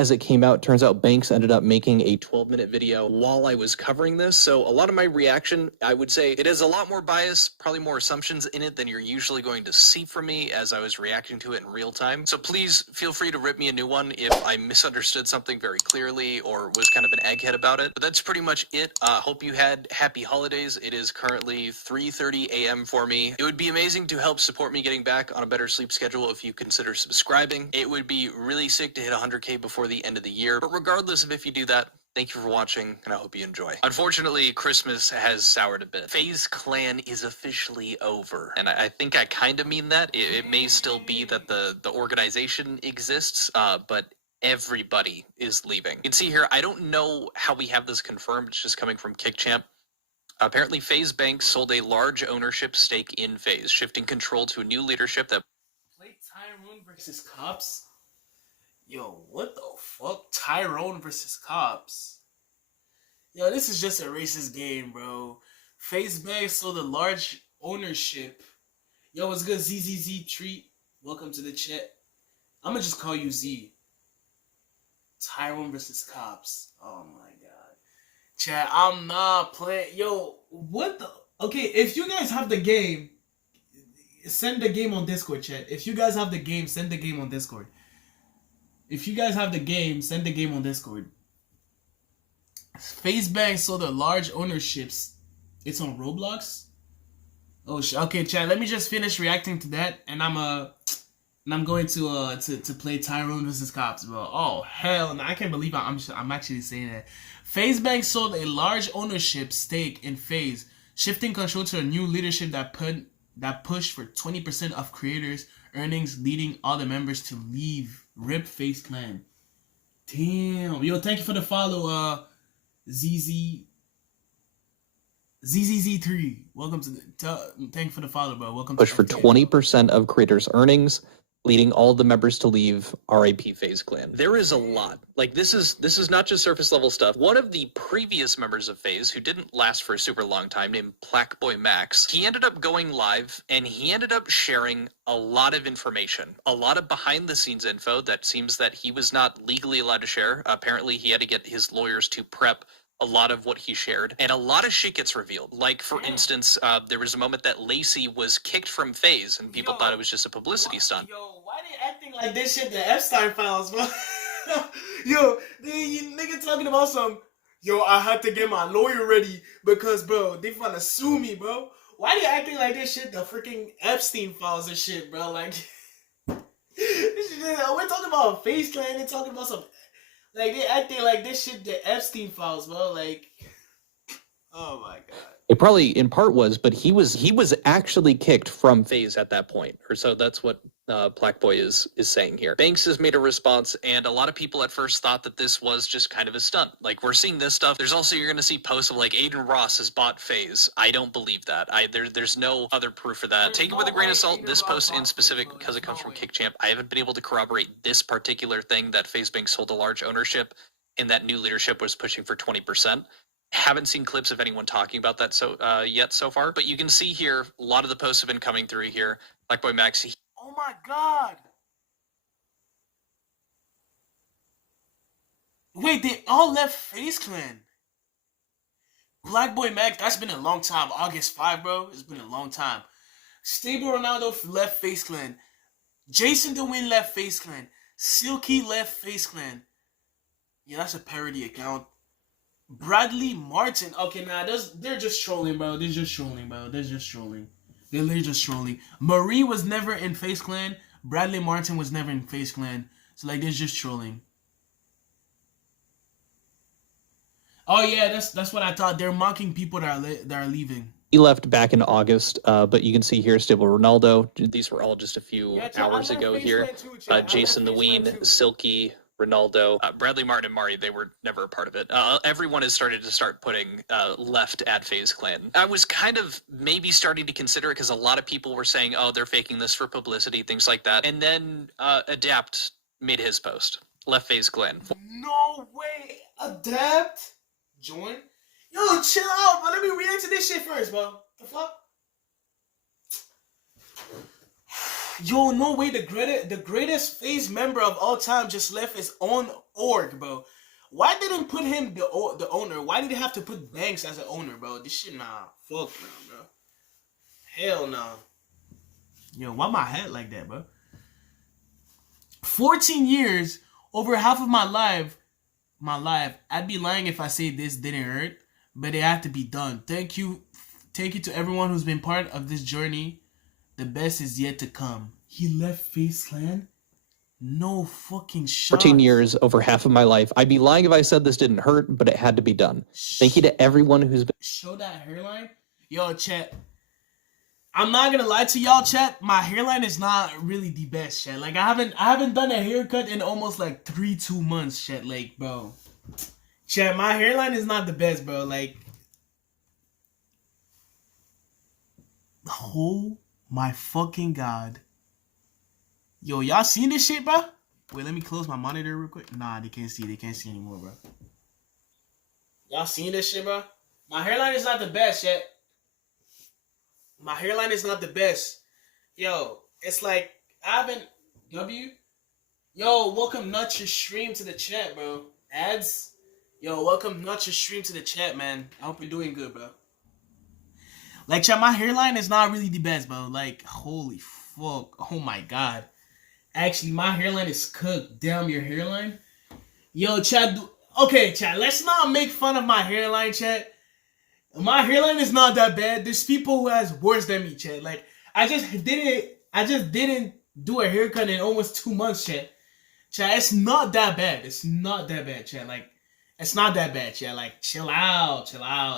as it came out, turns out Banks ended up making a 12-minute video while I was covering this. So a lot of my reaction, I would say it has a lot more bias, probably more assumptions in it than you're usually going to see from me as I was reacting to it in real time. So please feel free to rip me a new one if I misunderstood something very clearly or was kind of an egghead about it. But that's pretty much it. Hope you had happy holidays. It is currently 3:30 a.m. for me. It would be amazing to help support me getting back on a better sleep schedule if you consider subscribing. It would be really sick to hit 100K before the end of the year. But regardless of if you do that, thank you for watching, and I hope you enjoy. Unfortunately, Christmas has soured a bit. Faze Clan is officially over, and I think I kind of mean that. It may still be that the organization exists, but everybody is leaving. You can see here, I don't know how we have this confirmed. It's just coming from KickChamp. Apparently, Faze Banks sold a large ownership stake in Faze, shifting control to a new leadership that... Play Tyrone versus Cops? Yo, what the fuck? Tyrone versus Cops? Yo, this is just a racist game, bro. Faze Banks sold a large ownership. Yo, what's good, ZZZ Treat? Welcome to the chat. I'm gonna just call you Z. Tyrone versus Cops. Oh my god. Chat, I'm not playing. Yo, what the... Okay, if you guys have the game, send the game on Discord, chat. If you guys have the game, send the game on Discord. If you guys have the game, send the game on Discord. Faze Banks sold a large ownerships. It's on Roblox? Oh, okay, chat. Let me just finish reacting to that, and I'm going to play Tyrone versus Cops, bro. Oh hell, no, I can't believe I'm actually saying that. Faze Banks sold a large ownership stake in Faze, shifting control to a new leadership that pushed for 20% of creators' earnings, leading all the members to leave. Rip Faze Clan. Damn, yo, thank you for the follow, ZZZ3. Welcome to thank you for the follow, bro. Welcome push to for 20% of creators' earnings, leading all the members to leave. RIP Faze Clan. There is a lot. Like, this is not just surface level stuff. One of the previous members of Faze, who didn't last for a super long time, named Blackboy Max, he ended up going live and he ended up sharing a lot of information, a lot of behind the scenes info that seems that he was not legally allowed to share. Apparently he had to get his lawyers to prep a lot of what he shared, and a lot of shit gets revealed. Like, for instance, there was a moment that Lacey was kicked from Faze, and people thought it was just a publicity stunt. Yo, why they acting like this shit the Epstein files, bro? Yo, you nigga talking about some, yo, I had to get my lawyer ready because, bro, they finna sue me, bro. Why they acting like this shit the freaking Epstein files and shit, bro? Like, this shit, we're talking about Faze Clan, they're talking about some... Like, they acting like this shit the Epstein files, bro. Like, oh my god. It probably in part was, but he was actually kicked from Faze at that point, or so that's what Blackboy is saying here. Banks has made a response, and a lot of people at first thought that this was just kind of a stunt. Like, we're seeing this stuff. There's also, you're gonna see posts of like Aiden Ross has bought Faze. I don't believe that. There's no other proof for that. Take it with a grain of salt. This post in specific, because it comes from KickChamp, I haven't been able to corroborate this particular thing that Faze Banks sold a large ownership, and that new leadership was pushing for 20%. Haven't seen clips of anyone talking about that yet so far, but you can see here a lot of the posts have been coming through here. Blackboy Max. Oh my god! Wait, they all left Faze Clan. Blackboy Max, that's been a long time. August 5, bro. It's been a long time. Stable Ronaldo left Faze Clan. Jason DeWin left Faze Clan. Silky left Faze Clan. Yeah, that's a parody account. Bradley Martin. Okay, nah, they're just trolling, bro. They're just trolling, bro. They're just trolling. They're literally just trolling. Marie was never in Faze Clan. Bradley Martin was never in Faze Clan. So, like, they're just trolling. Oh, yeah, that's what I thought. They're mocking people that are leaving. He left back in August, but you can see here Stable Ronaldo. These were all just a few hours ago here. Jason the Ween, Silky, Ronaldo, Bradley Martin, and Mari, they were never a part of it. Everyone has started to putting left at Faze Clan. I was kind of maybe starting to consider it because a lot of people were saying, oh, they're faking this for publicity, things like that. And then Adapt made his post. Left Faze Clan. No way! Adapt? Join? Yo, chill out, bro. Let me react to this shit first, bro. The fuck? Yo, no way, the greatest Faze member of all time just left his own org, bro. Why didn't put him the owner? Why did they have to put Banks as an owner, bro? This shit, nah. Fuck nah, bro. Hell nah. Yo, why my head like that, bro? 14 years, over half of my life, I'd be lying if I say this didn't hurt, but it had to be done. Thank you to everyone who's been part of this journey. The best is yet to come. He left Face Clan? No fucking shot. 14 years, over half of my life. I'd be lying if I said this didn't hurt, but it had to be done. Thank you to everyone who's been... Show that hairline? Yo, chat. I'm not gonna lie to y'all, chat. My hairline is not really the best, chat. Like, I haven't done a haircut in almost like 2 months, chat. Like, bro. Chat, my hairline is not the best, bro. Like, oh my fucking god. Yo, y'all seen this shit, bro? Wait, let me close my monitor real quick. Nah, they can't see. They can't see anymore, bro. Y'all seen this shit, bro? My hairline is not the best yet. My hairline is not the best. Yo, it's like, I haven't... Yo, welcome Not Your Stream to the chat, bro. Ads? Yo, welcome Not Your Stream to the chat, man. I hope you're doing good, bro. Like, chat, my hairline is not really the best, bro. Like, holy fuck. Oh, my God. Actually, my hairline is cooked. Damn, your hairline? Yo, chat. Okay, chat. Let's not make fun of my hairline, chat. My hairline is not that bad. There's people who has worse than me, chat. Like, I just didn't do a haircut in almost 2 months, chat. Chat, it's not that bad. It's not that bad, chat. Like, it's not that bad, chat. Like, chill out.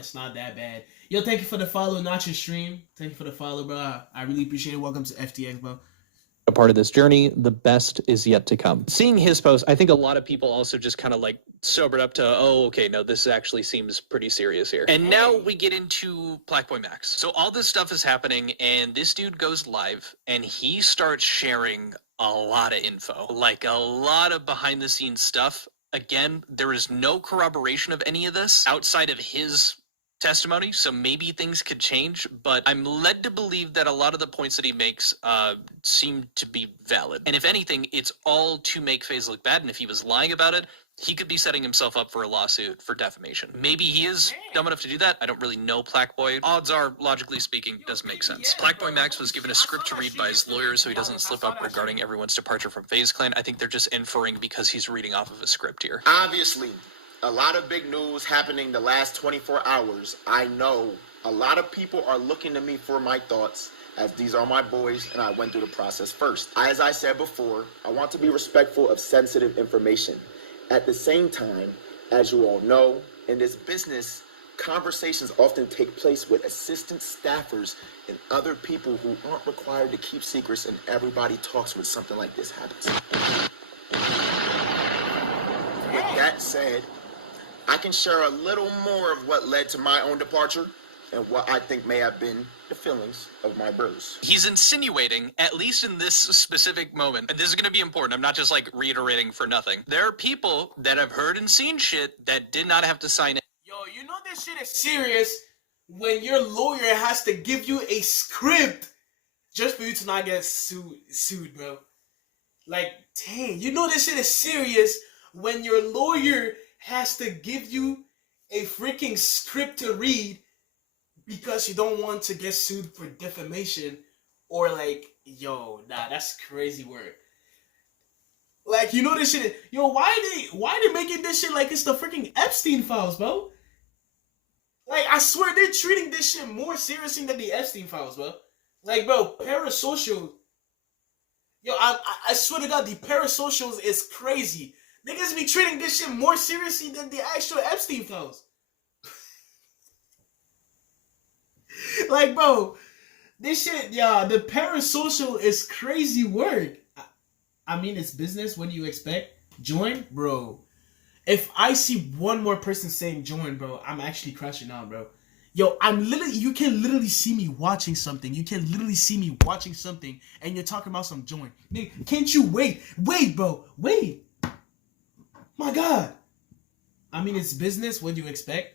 It's not that bad. Yo, thank you for the follow, Not Your Stream. Thank you for the follow, bro. I really appreciate it. Welcome to FTX, bro. A part of this journey. The best is yet to come. Seeing his post, I think a lot of people also just kind of like sobered up to, oh, okay, no, this actually seems pretty serious here. And now we get into Black Boy Max. So all this stuff is happening, and this dude goes live, and he starts sharing a lot of info, like a lot of behind the scenes stuff. Again, there is no corroboration of any of this outside of his testimony, so maybe things could change, but I'm led to believe that a lot of the points that he makes seem to be valid. And if anything, it's all to make Faze look bad, and if he was lying about it, he could be setting himself up for a lawsuit for defamation. Maybe he is dumb enough to do that. I don't really know Blackboy. Odds are, logically speaking, doesn't make sense. Blackboy Max was given a script to read by his lawyer so he doesn't slip up regarding everyone's departure from Faze Clan. I think they're just inferring because he's reading off of a script here. Obviously, a lot of big news happening the last 24 hours. I know a lot of people are looking to me for my thoughts, as these are my boys and I went through the process first. As I said before, I want to be respectful of sensitive information. At the same time, as you all know, in this business, conversations often take place with assistant staffers and other people who aren't required to keep secrets, and everybody talks when something like this happens. With that said, I can share a little more of what led to my own departure and what I think may have been the feelings of my bros. He's insinuating, at least in this specific moment, and this is going to be important, I'm not just like reiterating for nothing. There are people that have heard and seen shit that did not have to sign it. Yo, you know this shit is serious when your lawyer has to give you a script just for you to not get sued, bro. Like, dang, you know this shit is serious when your lawyer has to give you a freaking script to read because you don't want to get sued for defamation, or like, yo, nah, that's crazy work. Like, you know this shit, yo, why they making this shit like it's the freaking Epstein files, bro? Like, I swear they're treating this shit more seriously than the Epstein files, bro. Like, bro, parasocial. Yo, I swear to God, the parasocials is crazy. Niggas be treating this shit more seriously than the actual Epstein files. Like, bro, this shit, yeah, the parasocial is crazy work. I mean, it's business. What do you expect? Join? Bro. If I see one more person saying join, bro, I'm actually crashing out, bro. Yo, you can literally see me watching something. You can literally see me watching something, and you're talking about some join. Nigga, can't you wait? Wait, bro. Wait. My God. I mean, it's business. What do you expect?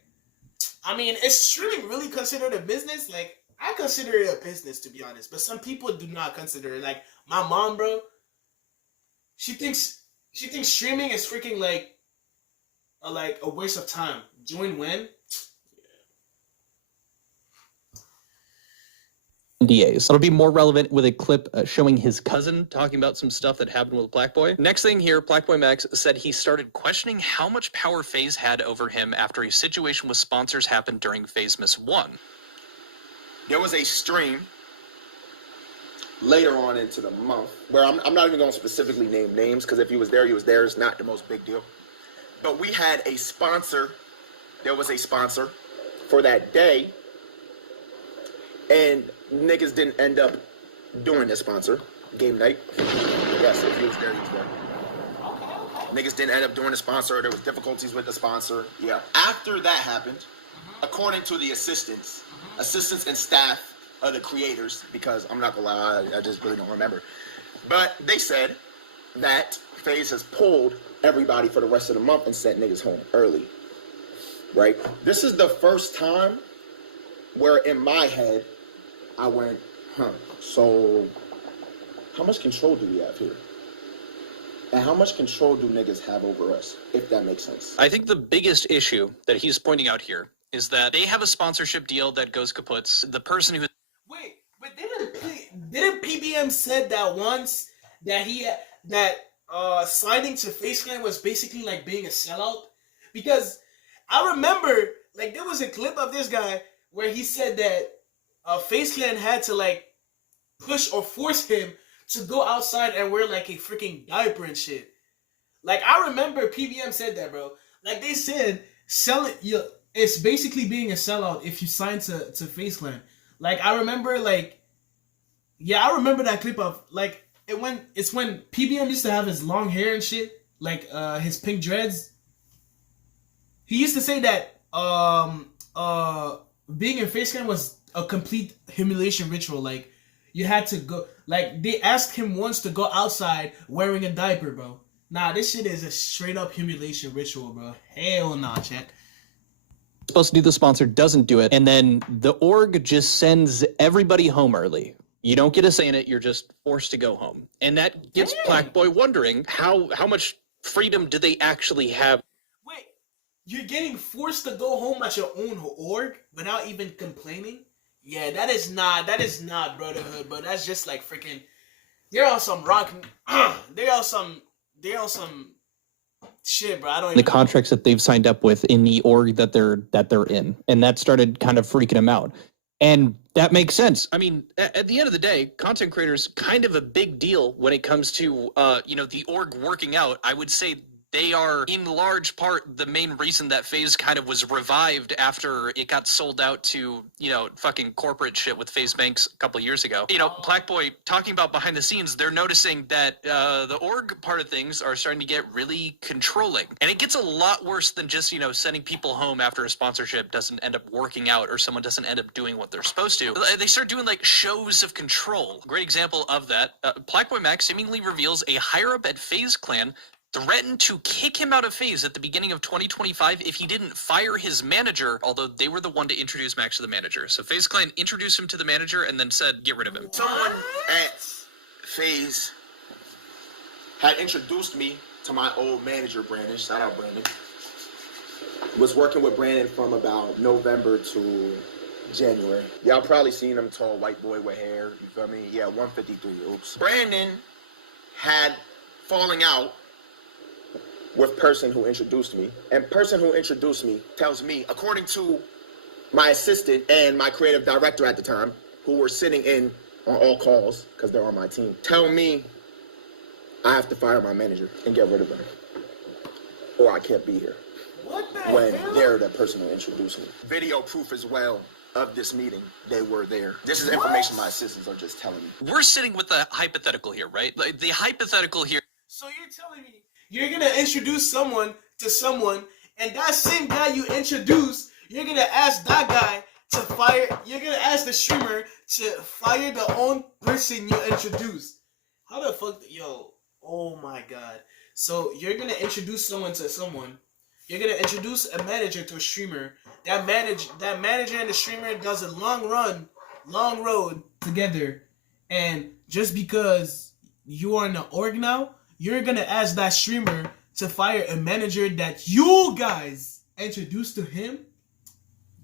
I mean, is streaming really considered a business? Like, I consider it a business, to be honest, but some people do not consider it. Like my mom, bro, she thinks streaming is freaking like a waste of time. Join when? NDAs. It'll be more relevant with a clip showing his cousin talking about some stuff that happened with Blackboy. Next thing here, Blackboy Max said he started questioning how much power Faze had over him after a situation with sponsors happened during Faze Miss 1. There was a stream later on into the month where I'm not even going to specifically name names, because if he was there, he was there. It's not the most big deal. But we had a sponsor. There was a sponsor for that day, and niggas didn't end up doing the sponsor. Game night. Yes, if he was there, he was there. Niggas didn't end up doing the sponsor. There was difficulties with the sponsor. Yeah. After that happened, according to the assistants and staff of the creators, because I'm not gonna lie, I just really don't remember. But they said that FaZe has pulled everybody for the rest of the month and sent niggas home early. Right? This is the first time where in my head I went, so how much control do we have here? And how much control do niggas have over us, if that makes sense? I think the biggest issue that he's pointing out here is that they have a sponsorship deal that goes kaputs. The person who... Wait, but didn't PBM said that once that signing to FaZe Clan was basically like being a sellout? Because I remember like there was a clip of this guy where he said that FaZe Clan had to like push or force him to go outside and wear like a freaking diaper and shit. Like I remember PBM said that, bro. Like they said it's basically being a sellout if you sign to FaZe Clan. Like I remember I remember that clip of like it's when PBM used to have his long hair and shit, like his pink dreads. He used to say that being in FaZe Clan was a complete humiliation ritual. Like you had to go, like they asked him once to go outside wearing a diaper, bro. Nah, this shit is a straight up humiliation ritual, bro. Hell nah, chat. supposed to do the sponsor doesn't do it, and then the org just sends everybody home early. You don't get a say in it, you're just forced to go home. And that gets Blackboy wondering how much freedom do they actually have? Wait, you're getting forced to go home at your own org without even complaining? Yeah, that is not brotherhood, but that's just like freaking, they're on some rock, they're on some shit, bro. I don't even the contracts that they've signed up with in the org that they're in, and that started kind of freaking them out. And that makes sense. I mean, at the end of the day, content creators kind of a big deal when it comes to the org working out. I would say they are in large part the main reason that FaZe kind of was revived after it got sold out to, fucking corporate shit with FaZe Banks a couple of years ago. Blackboy talking about behind the scenes, they're noticing that the org part of things are starting to get really controlling. And it gets a lot worse than just, sending people home after a sponsorship doesn't end up working out or someone doesn't end up doing what they're supposed to. They start doing like shows of control. Great example of that. Blackboy Max seemingly reveals a higher up at FaZe Clan threatened to kick him out of FaZe at the beginning of 2025 if he didn't fire his manager, although they were the one to introduce Max to the manager. So FaZe Clan introduced him to the manager and then said, get rid of him. Someone at FaZe had introduced me to my old manager, Brandon. Shout out, Brandon. Was working with Brandon from about November to January. Y'all probably seen him, tall white boy with hair. You feel me? Yeah, 153. Oops. Brandon had falling out with person who introduced me, and person who introduced me tells me, according to my assistant and my creative director at the time, who were sitting in on all calls because they're on my team, tell me I have to fire my manager and get rid of him, or I can't be here. What the when hell? They're the person who introduced me. Video proof as well of this meeting. They were there. This is information my assistants are just telling me. We're sitting with the hypothetical here, right? Like, the hypothetical here. So you're telling me you're gonna introduce someone to someone, and that same guy you introduce, you're gonna ask that guy to fire, you're gonna ask the streamer to fire the own person you introduced. How the fuck, oh my god. So you're gonna introduce someone to someone, you're gonna introduce a manager to a streamer, that manager and the streamer does a long run long road together, and just because you are in the org now, you're gonna ask that streamer to fire a manager that you guys introduced to him?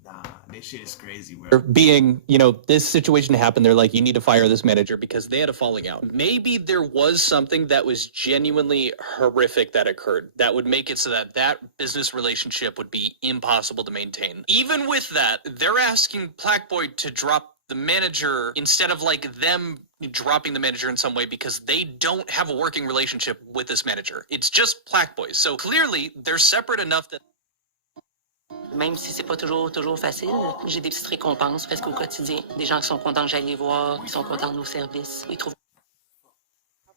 Nah, this shit is crazy, bro. Being, this situation happened, they're like, you need to fire this manager because they had a falling out. Maybe there was something that was genuinely horrific that occurred that would make it so that that business relationship would be impossible to maintain. Even with that, they're asking Blackboy to drop the manager instead of like them dropping the manager in some way because they don't have a working relationship with this manager. It's just Blackboy. So clearly they're separate enough that Même si c'est pas toujours facile, j'ai des petites récompenses presque au quotidien. Des gens qui sont contents que j'aille les voir, qui sont contents de nos services. Ils trouvent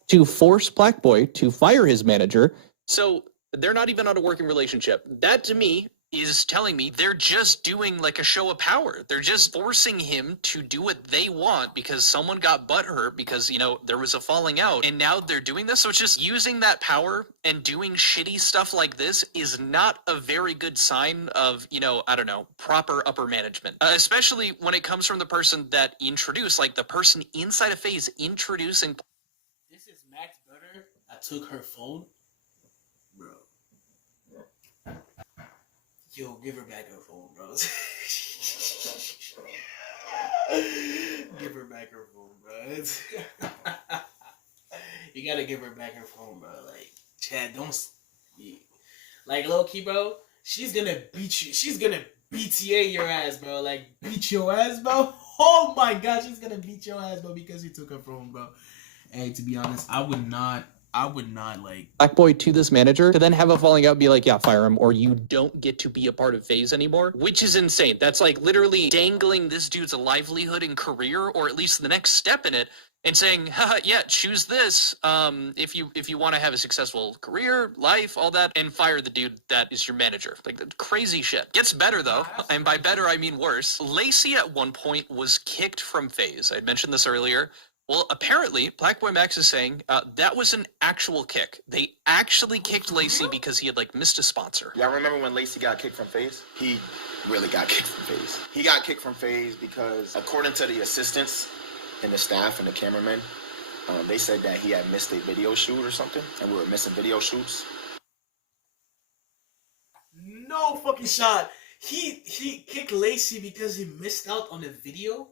to force Blackboy to fire his manager. So they're not even on a working relationship. That to me is telling me they're just doing like a show of power. They're just forcing him to do what they want because someone got butthurt because, there was a falling out and now they're doing this. So it's just using that power and doing shitty stuff like this is not a very good sign of, proper upper management. Especially when it comes from the person that introduced, like the person inside of Faze introducing. This is Max Butter. I took her phone. Bro. Yo, give her back her phone, bro. Give her back her phone, bro. You gotta give her back her phone, bro. Like, Chad, don't. Like, low key, bro. She's gonna beat you. She's gonna BTA your ass, bro. Like, beat your ass, bro. Oh my god, she's gonna beat your ass, bro, because you took her phone, bro. Hey, to be honest, I would not like Blackboy to this manager to then have a falling out and be like, yeah, fire him, or you don't get to be a part of Faze anymore, which is insane. That's like literally dangling this dude's livelihood and career, or at least the next step in it, and saying, haha, yeah, choose this if you want to have a successful career, life, all that, and fire the dude that is your manager. Like, crazy shit. Gets better though, and by better I mean worse. Lacey at one point was kicked from Faze. I mentioned this earlier. Well, apparently, Blackboy Max is saying that was an actual kick. They actually kicked Lacey because he had, missed a sponsor. Y'all remember when Lacey got kicked from Faze? He really got kicked from Faze. He got kicked from Faze because, according to the assistants and the staff and the cameramen, they said that he had missed a video shoot or something, and we were missing video shoots. No fucking shot. He kicked Lacey because he missed out on a video?